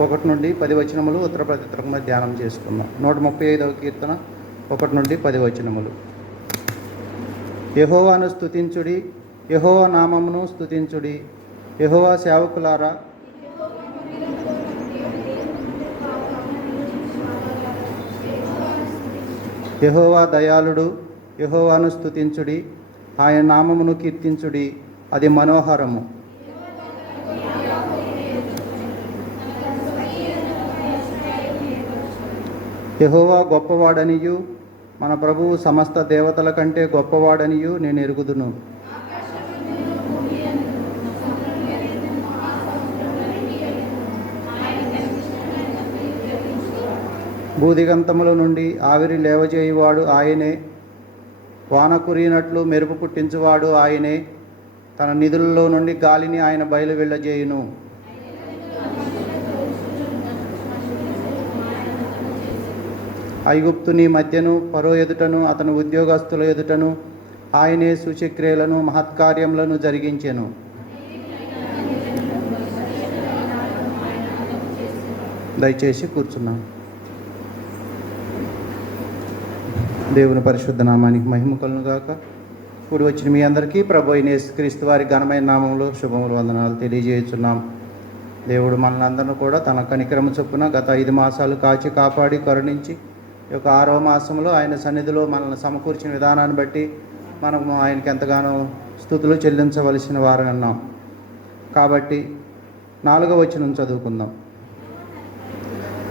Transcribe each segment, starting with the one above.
ఒకటి నుండి పది వచనములు ఉత్తర ప్రతిత్రకముల ధ్యానం చేసుకుందాం. నూట ముప్పై ఐదవ కీర్తన ఒకటి నుండి పది వచనములు. యహోవాను స్థుతించుడి యహోవా నామమును స్థుతించుడి యహోవా సేవకులారా. యహోవా దయాళుడు యహోవాను స్థుతించుడి ఆయన నామమును కీర్తించుడి అది మనోహరము. యహోవా గొప్పవాడనియు మన ప్రభువు సమస్త దేవతల కంటే గొప్పవాడనియు నేను ఎరుగుదును. భూదిగంతముల నుండి ఆవిరి లేవజేయువాడు ఆయనే. వాన కురినట్లు మెరుపు పుట్టించువాడు ఆయనే. తన నిధులలో నుండి గాలిని ఆయన బయలు వెళ్ళజేయును. ఐగుప్తుని మధ్యను పరో ఎదుటను అతని ఉద్యోగస్తుల ఎదుటను ఆయనే సూచక్రియలను మహత్కార్యములను జరిగించెను. దయచేసి కూర్చున్నాం. దేవుని పరిశుద్ధ నామానికి మహిమ కలును గాక. వచ్చిన మీ అందరికీ ప్రభు క్రీస్తు వారి ఘనమైన నామంలో శుభములు వందనాలు తెలియజేస్తున్నాం. దేవుడు మనల్ని అందరిని కూడా తన కనికరమ చొప్పున గత ఐదు మాసాలు కాచి కాపాడి కరుణించి యొక్క ఆరవ మాసంలో ఆయన సన్నిధిలో మనల్ని సమకూర్చిన విధానాన్ని బట్టి మనము ఆయనకి ఎంతగానో స్థుతులు చెల్లించవలసిన వారు అన్నాం కాబట్టి నాలుగవ వచనం చదువుకుందాం.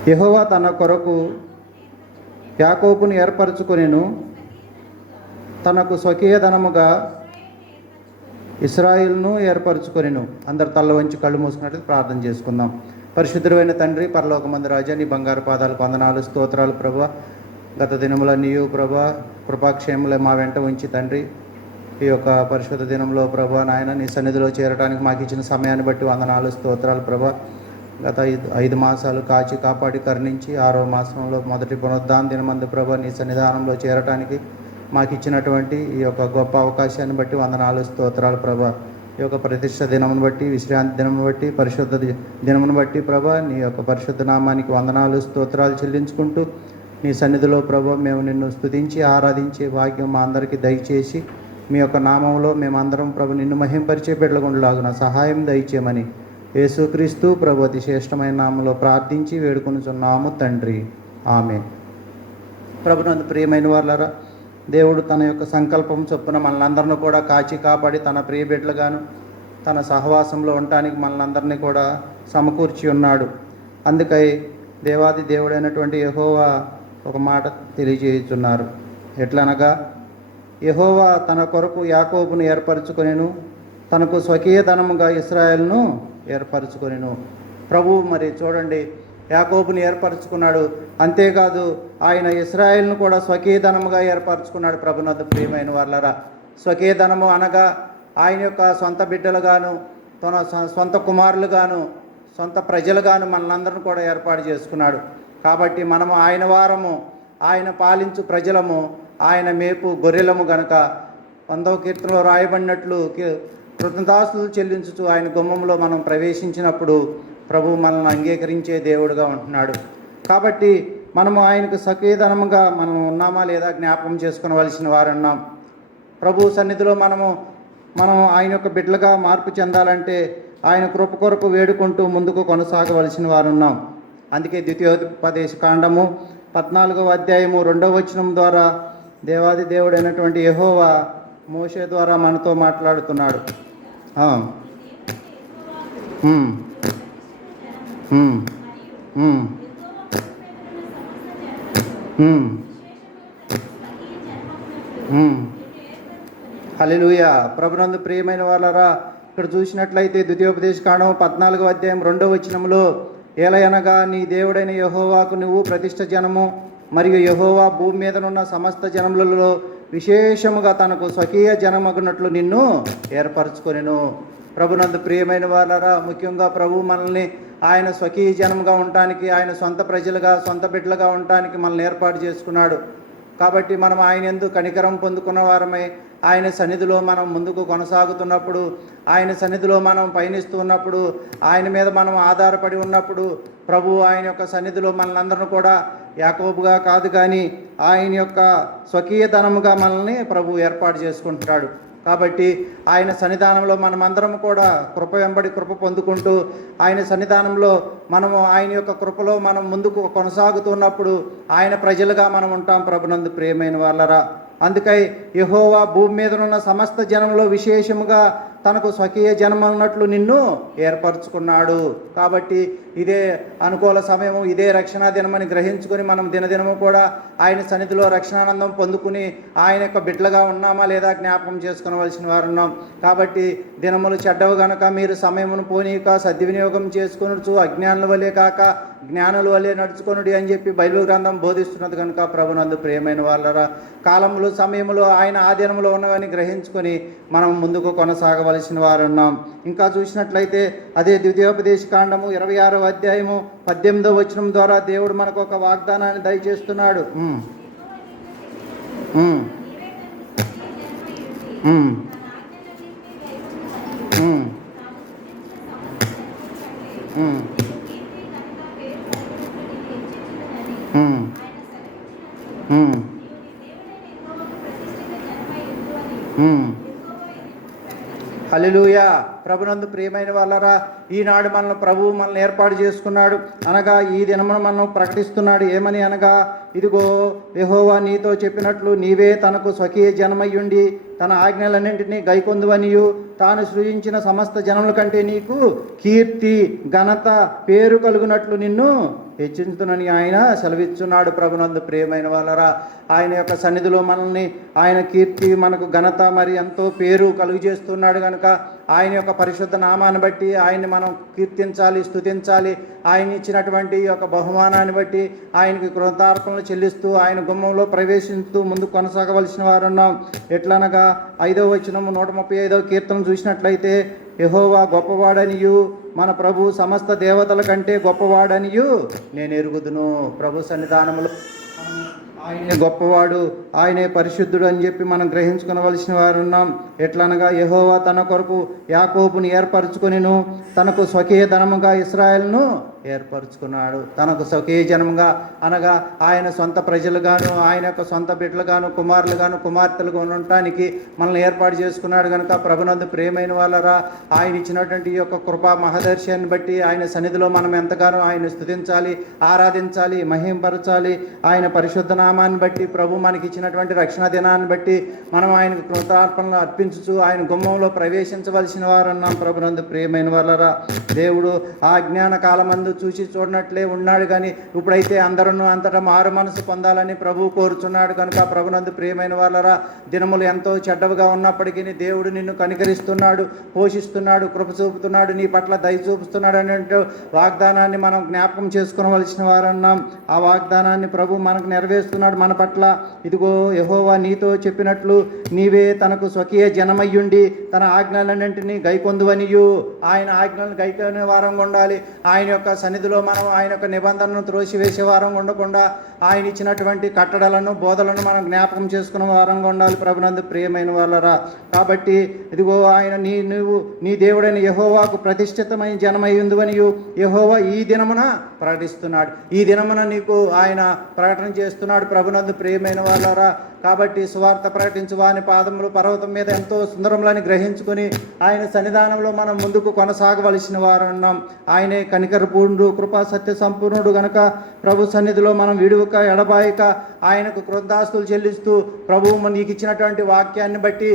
యహోవా తన కొరకు యాకోపును ఏర్పరచుకొనిను. తనకు స్వకీయధనముగా ఇస్రాయిల్ను ఏర్పరచుకొనిను. అందరు తల్ల వంచి కళ్ళు మూసుకున్నట్లు ప్రార్థన చేసుకుందాం. పరిశుద్ధుడైన తండ్రి పరలోకమంది రాజా నీ బంగారు పాదాలు వందనాలు స్తోత్రాలు ప్రభా గత దినములన్నీయు ప్రభా కృపాక్షేములే మా వెంట ఉంచి తండ్రి. ఈ యొక్క పరిశుద్ధ దినంలో ప్రభా నాయన నీ సన్నిధిలో చేరడానికి మాకు ఇచ్చిన సమయాన్ని బట్టి వందనాలు స్తోత్రాలు ప్రభా గత ఐదు ఐదు మాసాలు కాచి కాపాడి కరుణించి ఆరో మాసంలో మొదటి పునరుద్ధాన దినమందు ప్రభా నీ సన్నిధానంలో చేరటానికి మాకు ఇచ్చినటువంటి ఈ యొక్క గొప్ప అవకాశాన్ని బట్టి వందనాలు స్తోత్రాలు ప్రభా ఈ యొక్క ప్రతిష్ట దినమును బట్టి విశ్రాంతి దినమును బట్టి పరిశుద్ధ దినమును బట్టి ప్రభా నీ యొక్క పరిశుద్ధ నామానికి వందనాలు స్తోత్రాలు చెల్లించుకుంటూ నీ సన్నిధిలో ప్రభా మేము నిన్ను స్తుతించి ఆరాధించే భాగ్యం మా అందరికీ దయచేసి మీ యొక్క నామంలో మేమందరం ప్రభు నిన్ను మహింపరిచే బిడ్డలగుండలాగున సహాయం దయచేయమని యేసుక్రీస్తు ప్రభు అతి శ్రేష్టమైన నామంలో ప్రార్థించి వేడుకొనుచున్నాము తండ్రి. ఆమె ప్రభునందు ప్రియమైన వాళ్ళరా దేవుడు తన యొక్క సంకల్పం చొప్పున మనల్ని కూడా కాచి కాపాడి తన ప్రియబిడ్డలుగాను తన సహవాసంలో ఉండటానికి మనల్ని కూడా సమకూర్చి ఉన్నాడు. అందుకై దేవాది దేవుడైనటువంటి యహోవా ఒక మాట తెలియజేయుచున్నారు. ఎట్లనగా యహోవా తన కొరకు యాకోబును ఏర్పరచుకొనెను తనకు స్వకీయ ధనముగా ఇస్రాయల్ను ఏర్పరచుకొనెను. ప్రభు మరి చూడండి యాకోబుని ఏర్పరచుకున్నాడు. అంతేకాదు ఆయన ఇస్రాయేల్ను కూడా స్వకీయధనముగా ఏర్పరచుకున్నాడు. ప్రభునద్దు ప్రియమైన వాళ్ళరా స్వకీయధనము అనగా ఆయన యొక్క సొంత బిడ్డలుగాను తన సొంత కుమారులుగాను సొంత ప్రజలుగాను మనలందరిని కూడా ఏర్పాటు చేసుకున్నాడు. కాబట్టి మనము ఆయన వారము ఆయన పాలించు ప్రజలము ఆయన మేపు గొర్రెలము గనక వందవ కీర్తనలో రాయబడినట్లు కీ- చెల్లించుతూ చెల్లించుచు ఆయన గుమ్మంలో మనం ప్రవేశించినప్పుడు ప్రభు మనల్ని అంగీకరించే దేవుడుగా ఉంటున్నాడు. కాబట్టి మనము ఆయనకు సఖీధనముగా మనం ఉన్నామా లేదా జ్ఞాపకం చేసుకునవలసిన వారు ఉన్నాం. ప్రభు సన్నిధిలో మనము మనం ఆయన యొక్క బిడ్డలుగా మార్పు చెందాలంటే ఆయన కృప కొరకు వేడుకుంటూ ముందుకు కొనసాగవలసిన వారు ఉన్నాం. అందుకే ద్వితీయోపదేశ కాండము పద్నాలుగవ అధ్యాయము రెండవ వచనం ద్వారా దేవాది దేవుడైనటువంటి యహోవా మోషే ద్వారా మనతో మాట్లాడుతున్నాడు. ఆ. ప్రభునందు ప్రియమైన వాళ్ళరా ఇక్కడ చూసినట్లయితే ద్వితీయోపదేశ కాండం పద్నాలుగో అధ్యాయం రెండవ వచనంలో ఏలయనగా నీ దేవుడైన యహోవాకు నువ్వు ప్రతిష్ట జనము మరియు యహోవా భూమి మీదనున్న సమస్త జనములలో విశేషముగా తనకు స్వకీయ జనమగునట్లు నిన్ను ఏర్పరచుకొనిను. ప్రభునందు ప్రియమైన వారరా ముఖ్యంగా ప్రభు మనల్ని ఆయన స్వకీయ జనముగా ఉండటానికి ఆయన సొంత ప్రజలుగా సొంత బిడ్డలుగా ఉండటానికి మనల్ని ఏర్పాటు చేసుకున్నాడు. కాబట్టి మనం ఆయన ఎందు కనికరం పొందుకున్న వారమై ఆయన సన్నిధిలో మనం ముందుకు కొనసాగుతున్నప్పుడు ఆయన సన్నిధిలో మనం పయనిస్తూ ఉన్నప్పుడు ఆయన మీద మనం ఆధారపడి ఉన్నప్పుడు ప్రభు ఆయన యొక్క సన్నిధిలో మనలందరిని కూడా యాకోబుగా కాదు కానీ ఆయన యొక్క స్వకీయ ధనముగా మనల్ని ప్రభు ఏర్పాటు చేసుకుంటున్నాడు. కాబట్టి ఆయన సన్నిధానంలో మనమందరం కూడా కృప వెంబడి కృప పొందుకుంటూ ఆయన సన్నిధానంలో మనము ఆయన యొక్క కృపలో మనం ముందుకు కొనసాగుతున్నప్పుడు ఆయన ప్రజలుగా మనం ఉంటాం ప్రభునందు ప్రియమైన వాళ్ళరా అందుకై యహోవా భూమి మీద ఉన్న సమస్త జనంలో విశేషముగా తనకు స్వకీయ జన్మ ఉన్నట్లు నిన్ను ఏర్పరచుకున్నాడు. కాబట్టి ఇదే అనుకూల సమయము ఇదే రక్షణ దినమని గ్రహించుకొని మనం దినదినము కూడా ఆయన సన్నిధిలో రక్షణానందం పొందుకుని ఆయన యొక్క బిడ్డలుగా ఉన్నామా లేదా జ్ఞాపకం చేసుకునవలసిన వారు ఉన్నాం. కాబట్టి దినములు చెడ్డవు గనక మీరు సమయమును పోనీక సద్వినియోగం చేసుకునొచ్చు అజ్ఞానుల వలె కాక జ్ఞానుల వలె నడుచుకొనుడి అని చెప్పి బైబిల్ గ్రంథం బోధిస్తున్నది కనుక ప్రభునందు ప్రియమైన వాళ్ళరా. కాలములు సమయములు ఆయన ఆధీనంలో ఉన్నవని గ్రహించుకొని మనం ముందుకు కొనసాగవలసిన వారు ఉన్నాం ఇంకా చూసినట్లయితే అదే ద్వితీయోపదేశ కాండము ఇరవై ఆరో అధ్యాయము పద్దెనిమిదో వచనం ద్వారా దేవుడు మనకు ఒక వాగ్దానాన్ని దయచేస్తున్నాడు. ఉమ్. ఉమ్. ప్రభునందు ప్రియమైన వాళ్ళరా ఈనాడు మనల్ని ప్రభువు మనల్ని ఏర్పాటు చేసుకున్నాడు. అనగా ఈ దినమున మనం ప్రకటిస్తున్నాడు. ఏమని అనగా ఇదిగో యహోవా నీతో చెప్పినట్లు నీవే తనకు స్వకీయ జనమయ్యుండి తన ఆజ్ఞలన్నింటినీ గైకొందువనియు. తాను సృజించిన సమస్త జనముల కంటే నీకు కీర్తి ఘనత పేరు కలుగునట్లు నిన్ను హెచ్చించునని ఆయన సెలవిస్తున్నాడు ప్రభునందు ప్రియమైన వాళ్ళరా. ఆయన యొక్క సన్నిధిలో మనల్ని ఆయన కీర్తి మనకు ఘనత మరి ఎంతో పేరు కలుగు చేస్తున్నాడు కనుక ఆయన యొక్క పరిశుద్ధ నామాన్ని బట్టి ఆయన్ని మనం కీర్తించాలి స్తుతించాలి. ఆయన ఇచ్చినటువంటి యొక్క బహుమానాన్ని బట్టి ఆయనకి కృతార్పణలు చెల్లిస్తూ ఆయన గుమ్మంలో ప్రవేశిస్తూ ముందు కొనసాగవలసిన వారు ఉన్నాం ఎట్లనగా ఐదవ వచనము నూట ముప్పై ఐదవ కీర్తన చూసినట్లయితే యహోవా గొప్పవాడనియు మన ప్రభు సమస్త దేవతల కంటే గొప్పవాడనియు. నేను ఎరుగుదును ప్రభు సన్నిధానములో. ఆయనే గొప్పవాడు ఆయనే పరిశుద్ధుడు అని చెప్పి మనం గ్రహించుకునవలసిన వారు ఉన్నాం ఎట్లనగా యహోవా తన కొరకు యాకోబుని ఏర్పరచుకొనిను తనకు స్వకీయ ధనముగా ఇస్రాయల్ను ఏర్పరచుకున్నాడు. తనకు స్వకీయ అనగా ఆయన సొంత ప్రజలుగాను ఆయన యొక్క సొంత బిడ్డలుగాను కుమారులుగాను కుమార్తెలుగా ఉండటానికి మనల్ని ఏర్పాటు చేసుకున్నాడు కనుక ప్రభునందు ప్రేమైన వాళ్ళరా ఆయన ఇచ్చినటువంటి ఈ యొక్క కృపా మహదర్శయాన్ని బట్టి ఆయన సన్నిధిలో మనం ఎంతగానో ఆయన స్థుతించాలి ఆరాధించాలి మహింపరచాలి. ఆయన పరిశుద్ధ నామాన్ని బట్టి ప్రభు మనకి ఇచ్చినటువంటి రక్షణ దినాన్ని బట్టి మనం ఆయనకు కృతార్పణలు అర్పించుచు ఆయన గుమ్మంలో ప్రవేశించవలసిన వారన్నాం ప్రభునందు ప్రియమైన వాళ్ళరా. దేవుడు ఆ జ్ఞాన కాలమందు చూసి చూడనట్లే ఉన్నాడు కానీ ఇప్పుడైతే అందరూ అంతటా మారు మనసు పొందాలని ప్రభు కోరుచున్నాడు కనుక ప్రభునందు ప్రియమైన వాళ్ళరా దినములు ఎంతో చెడ్డవుగా ఉన్నప్పటికీ దేవుడు నిన్ను కనికరిస్తున్నాడు పోషిస్తున్నాడు కృప చూపుతున్నాడు నీ పట్ల దయ చూపుతున్నాడు అనేటువంటి వాగ్దానాన్ని మనం జ్ఞాపకం చేసుకోవలసిన వారన్నాం. ఆ వాగ్దానాన్ని ప్రభు మనకు నెరవేరుస్తున్నాడు మన పట్ల. ఇదిగో యహోవా నీతో చెప్పినట్లు నీవే తనకు స్వకీయ జనమయ్యుండి తన ఆజ్ఞలన్నింటినీ గైకొందువనియు. ఆయన ఆజ్ఞలను గైకొనే వారంగా ఉండాలి. ఆయన యొక్క సన్నిధిలో మనం ఆయన యొక్క నిబంధనను త్రోసివేసే వారం ఉండకుండా ఆయన ఇచ్చినటువంటి కట్టడలను బోధలను మనం జ్ఞాపకం చేసుకున్న వారంగా ఉండాలి ప్రభునందు ప్రియమైన వాళ్ళరా. కాబట్టి ఇదిగో ఆయన నీ నువ్వు నీ దేవుడైన యహోవాకు ప్రతిష్ఠితమైన జనమయ్యుందువనియు యహోవా ఈ దినమున ప్రకటిస్తున్నాడు. ఈ దినమున నీకు ఆయన ప్రకటన చేస్తున్నాడు ప్రభునందు ప్రియమైన వాళ్ళరా. కాబట్టి సువార్త ప్రకటించు వాని పాదములు పర్వతం మీద ఎంతో సుందరములని గ్రహించుకొని ఆయన సన్నిధానంలో మనం ముందుకు కొనసాగవలసిన వారు ఉన్నాం ఆయనే కనికరపూర్ణుడు కృపా సత్య సంపూర్ణుడు గనక ప్రభు సన్నిధిలో మనం का एडबा आहे का? ఆయనకు కృతాస్తులు చెల్లిస్తూ ప్రభువు నీకు ఇచ్చినటువంటి వాక్యాన్ని బట్టి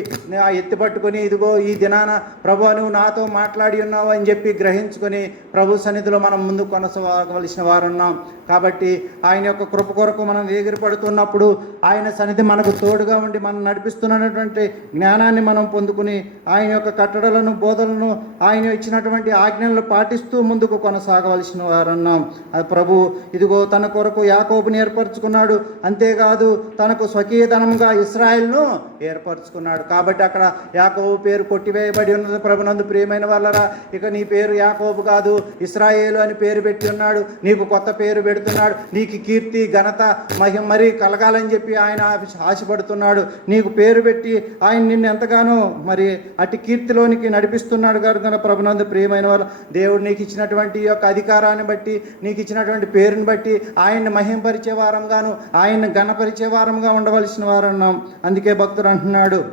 ఆ ఎత్తి పట్టుకొని ఇదిగో ఈ దినాన ప్రభు నువ్వు నాతో మాట్లాడి ఉన్నావు అని చెప్పి గ్రహించుకొని ప్రభు సన్నిధిలో మనం ముందు కొనసాగవలసిన వారు ఉన్నాం కాబట్టి ఆయన యొక్క కృప కొరకు మనం వేగిరపడుతున్నప్పుడు ఆయన సన్నిధి మనకు తోడుగా ఉండి మనం నడిపిస్తున్నటువంటి జ్ఞానాన్ని మనం పొందుకుని ఆయన యొక్క కట్టడలను బోధలను ఆయన ఇచ్చినటువంటి ఆజ్ఞలను పాటిస్తూ ముందుకు కొనసాగవలసిన వారన్నాం. అది ప్రభు ఇదిగో తన కొరకు యాకోబుని ఏర్పరచుకున్నాడు. అంతేకాదు తనకు స్వకీయధనముగా ఇస్రాయల్ను ఏర్పరచుకున్నాడు. కాబట్టి అక్కడ యాకోబు పేరు కొట్టివేయబడి ఉన్నది. ప్రభునందు ప్రియమైన వాళ్ళరా ఇక నీ పేరు యాకోబు కాదు ఇస్రాయేలు అని పేరు పెట్టి ఉన్నాడు. నీకు కొత్త పేరు పెడుతున్నాడు. నీకు కీర్తి ఘనత మహిమ మరి కలగాలని చెప్పి ఆయన ఆశపడుతున్నాడు. నీకు పేరు పెట్టి ఆయన నిన్ను ఎంతగానో మరి అటు కీర్తిలోనికి నడిపిస్తున్నాడు కనుక ప్రభునందు ప్రియమైన వాళ్ళు దేవుడు నీకు ఇచ్చినటువంటి ఈ యొక్క అధికారాన్ని బట్టి నీకు ఇచ్చినటువంటి పేరుని బట్టి ఆయన్ని మహింపరిచే వారంగాను ఆయన ఆయన్ని ఘనపరిచే వారంగా ఉండవలసిన వారన్నాం. అందుకే భక్తుడు అంటున్నాడు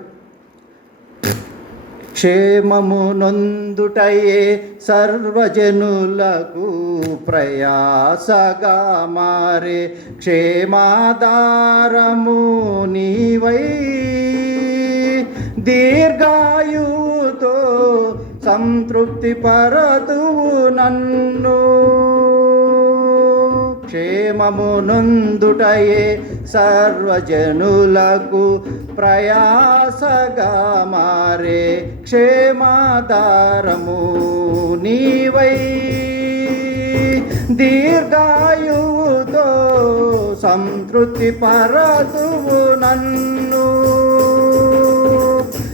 క్షేమము నొందుటయే సర్వజనులకు ప్రయాసగా మారే క్షేమాధారము నీవై. దీర్ఘాయుతో సంతృప్తి పరతువు నన్ను. క్షేమమునందుటయే సర్వజనులకు ప్రయాసగా మారే క్షేమాధారము నీవై. దీర్ఘాయువుతో సంతృప్తి పరతువు నన్ను.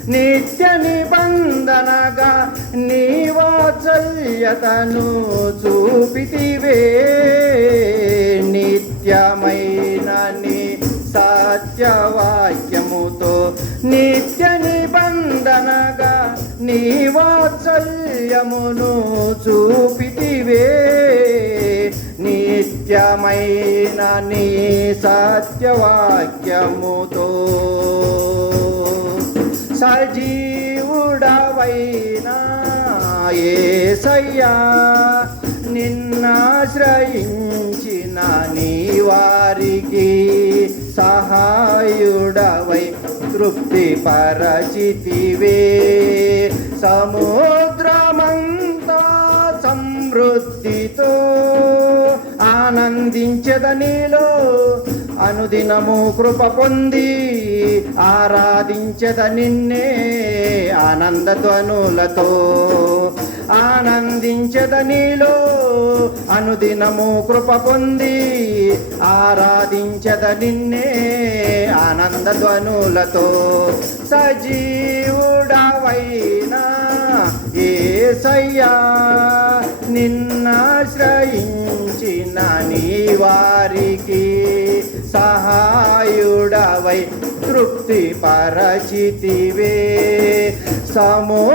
నిత్య నిబంధనగా నీ వాత్సల్యతను చూపితివే. నిత్యమైన నీ సత్యవాక్యముతో నిత్య నిబంధనగా నీ వాత్సల్యమును చూపితివే. నిత్యమైన నీ సత్యవాక్యముతో సజీవుడవైనా ఏసయ్యా నిన్నాశ్రయించిన నీ వారికి సహాయుడవై తృప్తి పరచితివే సమూహ సమృద్ధితో ఆనందించద నీలో అనుదినము కృప పొంది ఆరాధించద నిన్నే ఆనందధ్వనులతో. ఆనందించద నీలో అనుదినము కృప పొంది ఆరాధించద నిన్నే ఆనందధ్వనులతో. సజీవుడవైనా సయ్యా నిన్నాశ్రయించిన నీ వారికి సహాయుడవై తృప్తి పరచితివే సముద్రమంతా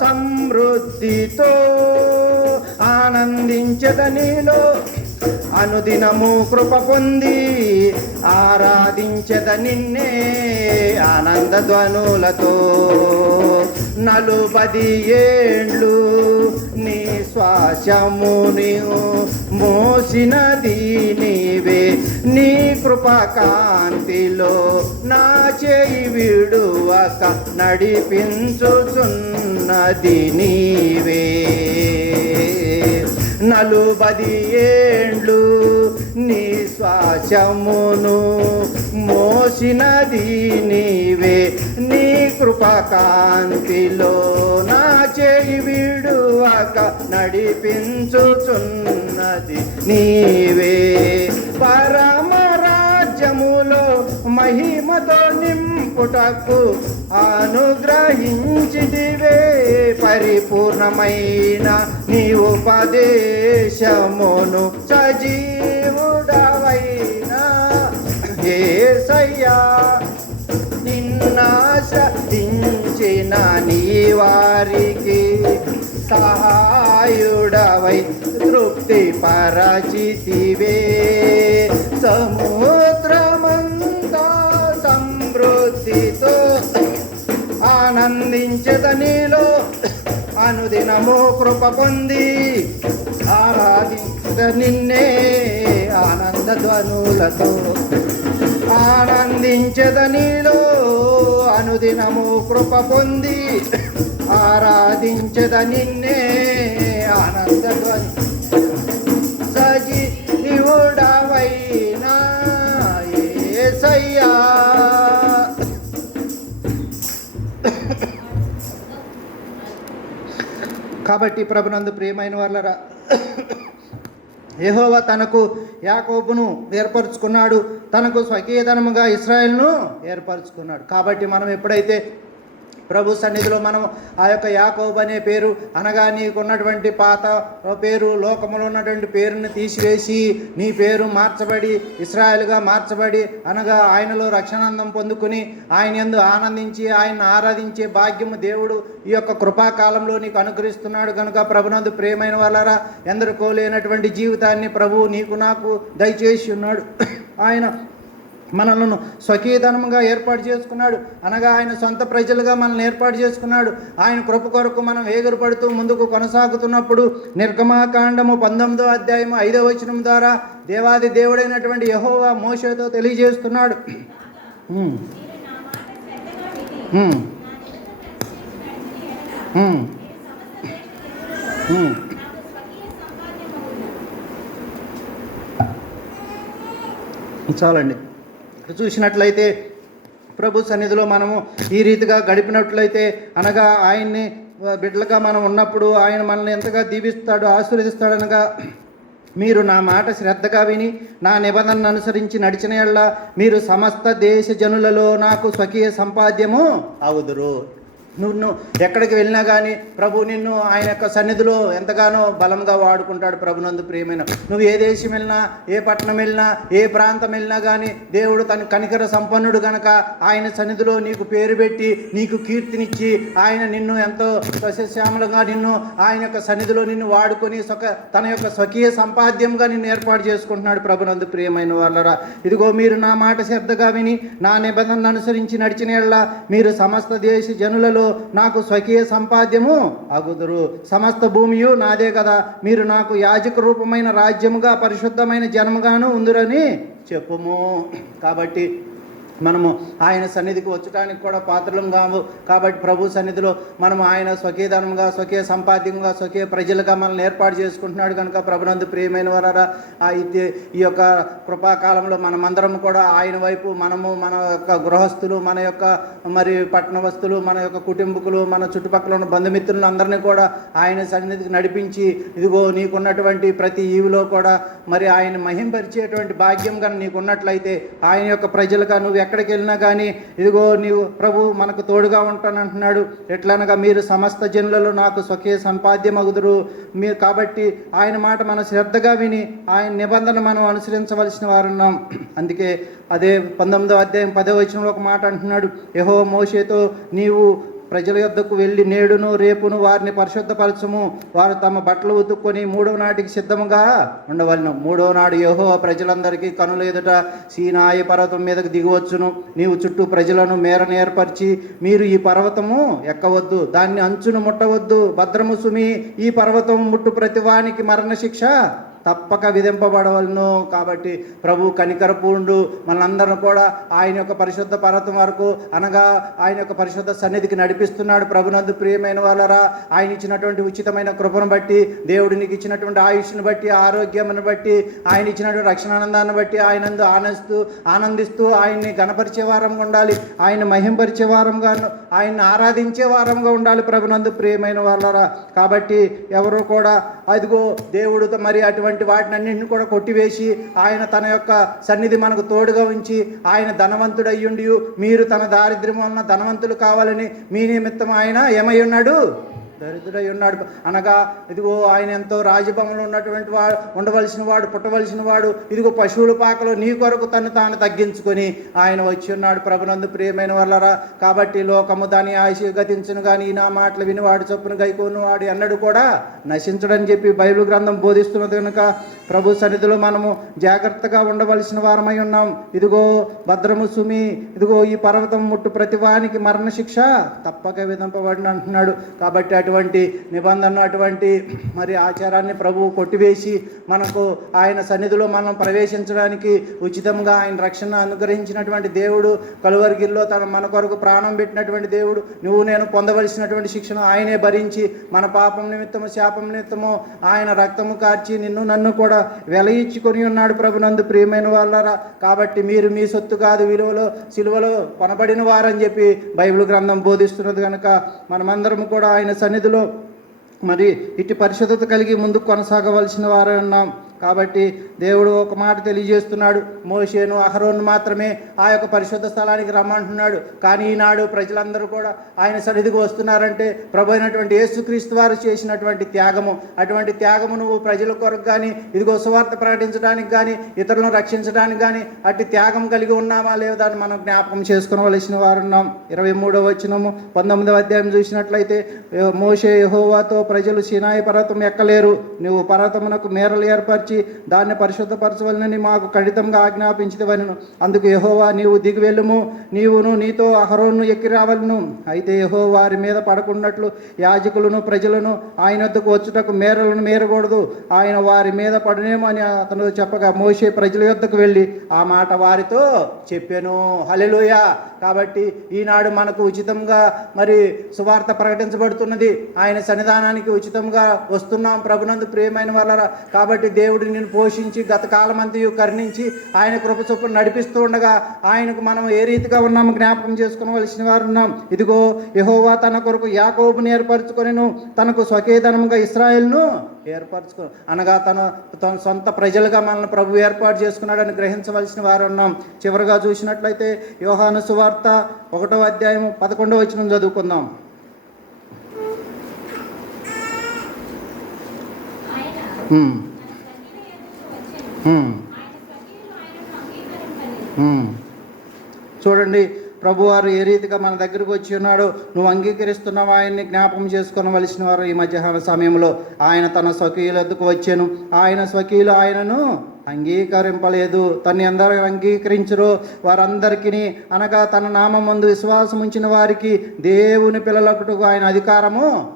సమృద్ధితో ఆనందించద నీలో అనుదినము కృప పొంది ఆరాధించద నిన్నే ఆనందధ్వనులతో. నలుబది ఏండ్లు నీ శ్వాసముని మోసినది నీవే. నీ కృపకాంతిలో నా చేయి విడువక నడిపించుచున్నది నీవే. నలుబది ఏండ్లు నీ శ్వాసమును మోసినది నీవే. నీ కృపకాంతిలో నా చేయి విడువక నడిపించుచున్నది నీవే. పరమ రాజ్యములో మహిమతో నింపుటకు అనుగ్రహించిదివే పరిపూర్ణమైన నీ ఉపదేశమును దేవుడవైనా ఏసయ్యా నిన్నాశించిన నీ వారికి సహాయుడవై తృప్తి పరచితివే సముద్రమంతా సమృద్ధితో ఆనందించద నీలో అనుదినము కృప పొంది ఆరాధించద నిన్నే ఆనంద ఆనందించద నీలో అనుదినము కృప పొంది ఆరాధించద నిన్నే ఆనందధ్వని. సజీ నివుడవైనా ఏసయ్యా. కాబట్టి ప్రభునందు ప్రియమైన వాళ్ళరా యహోవ తనకు యాకోబును ఏర్పరచుకున్నాడు. తనకు స్వకీయధనముగా ఇస్రాయల్ను ఏర్పరచుకున్నాడు. కాబట్టి మనం ఎప్పుడైతే ప్రభు సన్నిధిలో మనం ఆ యొక్క యాకోబు అనే పేరు అనగా నీకున్నటువంటి పాత పేరు లోకములో ఉన్నటువంటి పేరుని తీసివేసి నీ పేరు మార్చబడి ఇస్రాయల్గా మార్చబడి అనగా ఆయనలో రక్షణానందం పొందుకుని ఆయన ఎందు ఆనందించి ఆయన ఆరాధించే భాగ్యము దేవుడు ఈ యొక్క కృపాకాలంలో నీకు అనుగ్రహిస్తున్నాడు కనుక ప్రభునందు ప్రేమైన వాళ్ళరా ఎందరికో లేనటువంటి జీవితాన్ని ప్రభు నీకు నాకు దయచేసి ఉన్నాడు. ఆయన మనలను స్వకీయధనముగా ఏర్పాటు చేసుకున్నాడు. అనగా ఆయన సొంత ప్రజలుగా మనల్ని ఏర్పాటు చేసుకున్నాడు. ఆయన కృప కొరకు మనం వేగురుపడుతూ ముందుకు కొనసాగుతున్నప్పుడు నిర్గమాకాండము పంతొమ్మిదో అధ్యాయము ఐదో వచనం ద్వారా దేవాది దేవుడైనటువంటి యహోవా మోషతో తెలియజేస్తున్నాడు. చాలండి. చూసినట్లయితే ప్రభు సన్నిధిలో మనము ఈ రీతిగా గడిపినట్లయితే అనగా ఆయన్ని బిడ్డలుగా మనం ఉన్నప్పుడు ఆయన మనల్ని ఎంతగా దీవిస్తాడు ఆశీర్వదిస్తాడు అనగా మీరు నా మాట శ్రద్ధగా విని నా నిబంధనను అనుసరించి నడిచిన ఎళ్ళ మీరు సమస్త దేశ జనులలో నాకు స్వకీయ సంపాద్యము అవుదురు. నువ్వు నువ్వు ఎక్కడికి వెళ్ళినా కానీ ప్రభు నిన్ను ఆయన యొక్క సన్నిధిలో ఎంతగానో బలంగా వాడుకుంటాడు ప్రభునందు ప్రియమైన. నువ్వు ఏ దేశం వెళ్ళినా ఏ పట్టణం వెళ్ళినా ఏ ప్రాంతం వెళ్ళినా కానీ దేవుడు తన కనికర సంపన్నుడు గనక ఆయన సన్నిధిలో నీకు పేరు పెట్టి నీకు కీర్తినిచ్చి ఆయన నిన్ను ఎంతో సస్యశ్యామలంగా నిన్ను ఆయన యొక్క సన్నిధిలో నిన్ను వాడుకొని సొక తన యొక్క స్వకీయ సంపాద్యంగా నిన్ను ఏర్పాటు చేసుకుంటున్నాడు ప్రభునందు ప్రియమైన వాళ్ళరా ఇదిగో మీరు నా మాట శ్రద్ధగా విని నా నిబంధనను అనుసరించి నడిచిన మీరు సమస్త దేశ జనులలో నాకు స్వకీయ సంపాద్యము అగుదురు సమస్త భూమియు నాదే కదా. మీరు నాకు యాజక రూపమైన రాజ్యముగా పరిశుద్ధమైన జనముగాను ఉందిరని చెప్పుము. కాబట్టి మనము ఆయన సన్నిధికి వచ్చటానికి కూడా పాత్రలం కాము కాబట్టి ప్రభు సన్నిధిలో మనం ఆయన స్వకీయధనంగా స్వకీయ సంపాద్యంగా స్వకీయ ప్రజలుగా మనల్ని ఏర్పాటు చేసుకుంటున్నాడు కనుక ప్రభునందు ప్రియమైన వారా ఈ యొక్క కృపాకాలంలో మనమందరం కూడా ఆయన వైపు మనము మన యొక్క గృహస్థులు మన యొక్క మరి పట్టణవస్తులు మన యొక్క కుటుంబకులు మన చుట్టుపక్కల ఉన్న బంధుమిత్రులను అందరినీ కూడా ఆయన సన్నిధికి నడిపించి ఇదిగో నీకున్నటువంటి ప్రతి ఈవిలో కూడా మరి ఆయన మహింపరిచేటువంటి భాగ్యం కానీ నీకున్నట్లయితే ఆయన యొక్క ప్రజలుగా నువ్వు ఎక్కడికి వెళ్ళినా కానీ ఇదిగో నీవు ప్రభు మనకు తోడుగా ఉంటానంటున్నాడు. ఎట్లనగా మీరు సమస్త జనులలో నాకు స్వకీయ సంపాద్యమగుదురు. మీరు కాబట్టి ఆయన మాట మనం శ్రద్ధగా విని ఆయన నిబంధన మనం అనుసరించవలసిన వారున్నాం. అందుకే అదే పంతొమ్మిదో అధ్యాయం పదో వచనంలో ఒక మాట అంటున్నాడు. యహో మోషేతో నీవు ప్రజల యొద్దకు వెళ్ళి నేడును రేపును వారిని పరిశుద్ధపరచము. వారు తమ బట్టలు ఉతుక్కొని మూడవ నాటికి సిద్ధముగా ఉండవలను. మూడవ నాడు యహో ప్రజలందరికీ కనుల ఎదుట సీనాయి పర్వతం మీదకు దిగవచ్చును. నీవు చుట్టూ ప్రజలను మేరను ఏర్పరిచి మీరు ఈ పర్వతము ఎక్కవద్దు. దాన్ని అంచును ముట్టవద్దు. భద్రము సుమి ఈ పర్వతం ముట్టు ప్రతివానికి మరణశిక్ష తప్పక విధింపబడవలను. కాబట్టి ప్రభు కనికరపూండు మనందరం కూడా ఆయన యొక్క పరిశుద్ధ పర్వతం వరకు అనగా ఆయన యొక్క పరిశుద్ధ సన్నిధికి నడిపిస్తున్నాడు ప్రభునందు ప్రియమైన వాళ్ళరా. ఆయన ఇచ్చినటువంటి ఉచితమైన కృపను బట్టి దేవుడు నీకు ఇచ్చినటువంటి ఆయుష్ను బట్టి ఆరోగ్యమును బట్టి ఆయన ఇచ్చినటువంటి రక్షణానందాన్ని బట్టి ఆయనందు ఆనందిస్తూ ఆనందిస్తూ ఆయన్ని గణపరిచే వారంగా ఉండాలి. ఆయన మహింపరిచే వారంగాను ఆయన్ని ఆరాధించే వారంగా ఉండాలి ప్రభునందు ప్రియమైన వాళ్ళరా. కాబట్టి ఎవరు కూడా అదిగో దేవుడు మరి అటువంటి వాటిని అన్నింటిని కూడా కొట్టివేసి ఆయన తన యొక్క సన్నిధి మనకు తోడుగా ఉంచి ఆయన ధనవంతుడయ్యుండి మీరు తన దారిద్ర్యం వలన ధనవంతులు కావాలని మీ నిమిత్తం ఆయన ఏమై ఉన్నాడు? దరిద్రుడై ఉన్నాడు. అనగా ఇదిగో ఆయన ఎంతో రాజభవనంలో ఉన్నటువంటి వాడు ఉండవలసిన వాడు పుట్టవలసిన వాడు. ఇదిగో పశువుల పాకలో నీ కొరకు తను తాను తగ్గించుకొని ఆయన వచ్చి ఉన్నాడు. ప్రభునందు ప్రియమైన వాళ్ళరా కాబట్టి లోకము దాని ఆయుష్ గతించును కానీ నా మాటలు విని వాడు చొప్పున గైకోను వాడు ఎన్నడు కూడా నశించడని చెప్పి బైబిల్ గ్రంథం బోధిస్తున్నది కనుక ప్రభు సన్నిధిలో మనము జాగ్రత్తగా ఉండవలసిన వారమై ఉన్నాం. ఇదిగో భద్రము సుమి ఇదిగో ఈ పర్వతం ముట్టు ప్రతివానికి మరణశిక్ష తప్పక విధింపబడిన అంటున్నాడు. కాబట్టి అటువంటి నిబంధన అటువంటి మరి ఆచారాన్ని ప్రభువు కొట్టివేసి మనకు ఆయన సన్నిధిలో మనం ప్రవేశించడానికి ఉచితంగా ఆయన రక్షణ అనుగ్రహించినటువంటి దేవుడు కలువరిగిల్లో తన మన కొరకు ప్రాణం పెట్టినటువంటి దేవుడు నువ్వు నేను పొందవలసినటువంటి శిక్షణ ఆయనే భరించి మన పాపం నిమిత్తము శాపం నిమిత్తము ఆయన రక్తము కార్చి నిన్ను నన్ను కూడా వెల ఇచ్చుకొని ఉన్నాడు ప్రభునందు ప్రియమైన వాళ్ళరా. కాబట్టి మీరు మీ సొత్తు కాదు విలువలో సిలువలో కొనబడిన వారని చెప్పి బైబిల్ గ్రంథం బోధిస్తున్నది కనుక మనమందరం కూడా ఆయన సన్నిధిలో మరి ఇటు పరిశుద్ధత కలిగి ముందుకు కొనసాగవలసిన వారే ఉన్నాం. కాబట్టి దేవుడు ఒక మాట తెలియజేస్తున్నాడు. మోషేను అహరోను మాత్రమే ఆ యొక్క పరిశుద్ధ స్థలానికి రమ్మంటున్నాడు. కానీ ఈనాడు ప్రజలందరూ కూడా ఆయన సన్నిధికి వస్తున్నారంటే ప్రభు అయినటువంటి యేసుక్రీస్తు వారు చేసినటువంటి త్యాగము. అటువంటి త్యాగము నువ్వు ప్రజల కొరకు కానీ ఇదిగో సువార్త ప్రకటించడానికి కానీ ఇతరులను రక్షించడానికి కానీ అట్టి త్యాగం కలిగి ఉన్నామా లేదా అని మనం జ్ఞాపకం చేసుకోవలసిన వారు ఉన్నాం. ఇరవై మూడవ వచ్చినము పంతొమ్మిదవ అధ్యాయం చూసినట్లయితే మోషే యహోవాతో ప్రజలు సినాయి పర్వతం ఎక్కలేరు. నువ్వు పర్వతమునకు మేరలు ఏర్పరిచి దాన్ని పరిశుద్ధపరచవలనని మాకు ఖండితంగా ఆజ్ఞాపించదవలను అందుకు యహోవా నీవు దిగి వెళ్ళుము నీవును నీతో అహరోను ఎక్కి రావలను. అయితే యహో వారి మీద పడకున్నట్లు యాజకులను ప్రజలను ఆయన వద్దకు వచ్చుటకు మేరలను మేరకూడదు. ఆయన వారి మీద పడనేమో అని అతను చెప్పగా మోసే ప్రజల యొద్దకు వెళ్ళి ఆ మాట వారితో చెప్పాను. హలెలుయ కాబట్టి ఈనాడు మనకు ఉచితంగా మరి సువార్త ప్రకటించబడుతున్నది. ఆయన సన్నిధానానికి ఉచితంగా వస్తున్నాం ప్రభునందు ప్రియమైన వాళ్ళ కాబట్టి దేవుడు నిన్ను పోషించి గత కాలమంతయు కరుణించి ఆయన కృప చొప్పున నడిపిస్తూ ఉండగా ఆయనకు మనం ఏ రీతిగా ఉన్నాము జ్ఞాపకం చేసుకోవలసిన వారు ఉన్నాం. ఇదిగో యెహోవా తన కొరకు యాకోబుని ఏర్పరచుకొనిను తనకు స్వకేధనముగా ఇస్రాయేల్ను ఏర్పరచుకో అనగా తన తన సొంత ప్రజలుగా మనల్ని ప్రభు ఏర్పాటు చేసుకున్నాడని గ్రహించవలసిన వారు ఉన్నాం. చివరిగా చూసినట్లయితే యోహాను సువార్త ఒకటో అధ్యాయం పదకొండవ వచనం చదువుకుందాం. ఆయన హ్మ్, తన సన్నిధి ఎదుట వచ్చెను. హ్మ్, ఆయన సన్నిధిలో ఆయనను అంగీకరింపలేదు. హ్మ్. చూడండి ప్రభువారు ఏ రీతిగా మన దగ్గరకు వచ్చి ఉన్నాడో? నువ్వు అంగీకరిస్తున్నావు? ఆయన్ని జ్ఞాపకం చేసుకోవలసిన వారు ఈ మధ్యాహ్న సమయంలో. ఆయన తన స్వకీయులద్దకు వచ్చాను. ఆయన స్వకీయులు ఆయనను అంగీకరింపలేదు. తన్ని అందరూ అంగీకరించరు. వారందరికీ అనగా తన నామం ముందు విశ్వాసం ఉంచిన వారికి దేవుని పిల్లలకు ఆయన అధికారము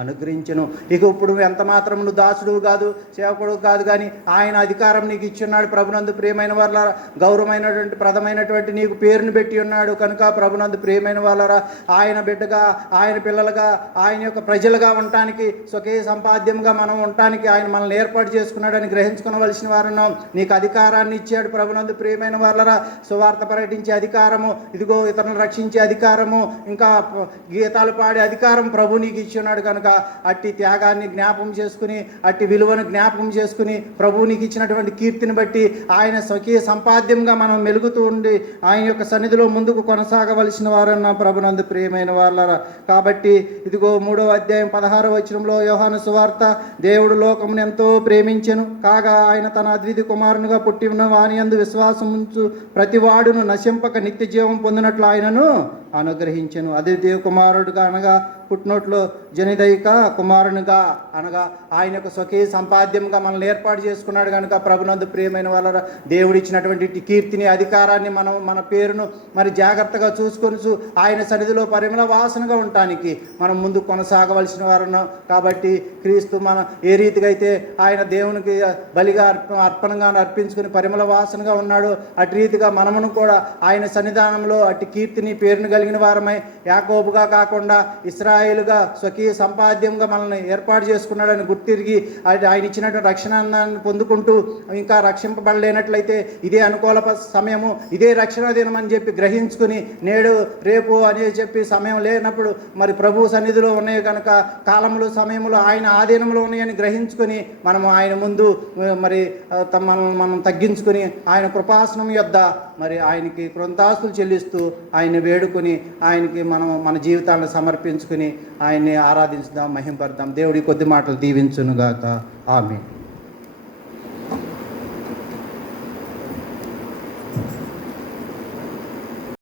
అనుగ్రహించను. ఇక ఇప్పుడు ఎంత మాత్రం నువ్వు దాసుడు కాదు సేవకుడు కాదు కానీ ఆయన అధికారం నీకు ఇచ్చున్నాడు ప్రభునందు ప్రియమైన వాళ్ళ గౌరవమైనటువంటి ప్రథమైనటువంటి నీకు పేరును పెట్టి ఉన్నాడు కనుక ప్రభునందు ప్రియమైన వాళ్ళరా ఆయన బిడ్డగా ఆయన పిల్లలుగా ఆయన యొక్క ప్రజలుగా ఉండటానికి స్వకీయ సంపాద్యంగా మనం ఉండటానికి ఆయన మనల్ని ఏర్పాటు చేసుకున్నాడని గ్రహించుకోవలసిన వారు నీకు అధికారాన్ని ఇచ్చాడు ప్రభునందు ప్రియమైన వాళ్ళరా సువార్త ప్రకటించే అధికారము ఇదిగో ఇతరులను రక్షించే అధికారము ఇంకా గీతాలు పాడే అధికారం ప్రభు నీకు ఇచ్చున్నాడు కనుక అట్టి త్యాగాన్ని జ్ఞాపం చేసుకుని అట్టి విలువను జ్ఞాపం చేసుకుని ప్రభువునికి ఇచ్చినటువంటి కీర్తిని బట్టి ఆయన స్వకీయ సంపాద్యంగా మనం మెలుగుతూ ఉండి ఆయన యొక్క సన్నిధిలో ముందుకు కొనసాగవలసిన వారన్న ప్రభునందు ప్రియమైన వాళ్ళ కాబట్టి ఇదిగో మూడవ అధ్యాయం పదహారవ వచనంలో యోహాను సువార్త దేవుడు లోకమును ఎంతో ప్రేమించెను కాగా ఆయన తన అద్వితి కుమారునిగా పుట్టి వాని యందు విశ్వాసం ఉంచు ప్రతివాడును నశింపక నిత్య జీవం పొందినట్లు ఆయనను అనుగ్రహించను. అదే దేవకుమారుడుగా అనగా పుట్టినోట్లో జనిదైక కుమారునిగా అనగా ఆయన యొక్క స్వకీయ సంపాద్యంగా మనల్ని ఏర్పాటు చేసుకున్నాడు కనుక ప్రభునందు ప్రియమైన వాళ్ళ దేవుడు ఇచ్చినటువంటి కీర్తిని అధికారాన్ని మనం మన పేరును మరి జాగ్రత్తగా చూసుకొని ఆయన సన్నిధిలో పరిమళ వాసనగా ఉండటానికి మనం ముందు కొనసాగవలసిన వారున్నాం. కాబట్టి క్రీస్తు మన ఏ రీతిగా అయితే ఆయన దేవునికి బలిగా అర్ప అర్పణగా అర్పించుకుని పరిమళ వాసనగా ఉన్నాడు అటు రీతిగా మనమును కూడా ఆయన సన్నిధానంలో అటు కీర్తిని పేరును కలిగిన వారమై యాకోబుగా కాకుండా ఇస్రాయేలుగా స్వకీయ సంపాద్యంగా మనల్ని ఏర్పాటు చేసుకున్నాడని గుర్తిరిగి ఆయన ఆయన ఇచ్చినటువంటి రక్షణాన్ని పొందుకుంటూ ఇంకా రక్షింపబడలేనట్లయితే ఇదే అనుకూల సమయము ఇదే రక్షణ దినం అని చెప్పి గ్రహించుకుని నేడు రేపు అని చెప్పి సమయం లేనప్పుడు మరి ప్రభు సన్నిధిలో ఉన్నాయి కనుక కాలములు సమయములు ఆయన ఆధీనంలో ఉన్నాయని గ్రహించుకొని మనము ఆయన ముందు మరి తమ- మనం మనం తగ్గించుకొని ఆయన కృపాసనం యొద్ద మరి ఆయనకి కృంతాస్తులు చెల్లిస్తూ ఆయన వేడుకొని ఆయనకి మనం మన జీవితాలను సమర్పించుకుని ఆయన్ని ఆరాధించుదాం మహింపడదాం దేవుడి కొద్ది మాటలు దీవించునుగాక. ఆమె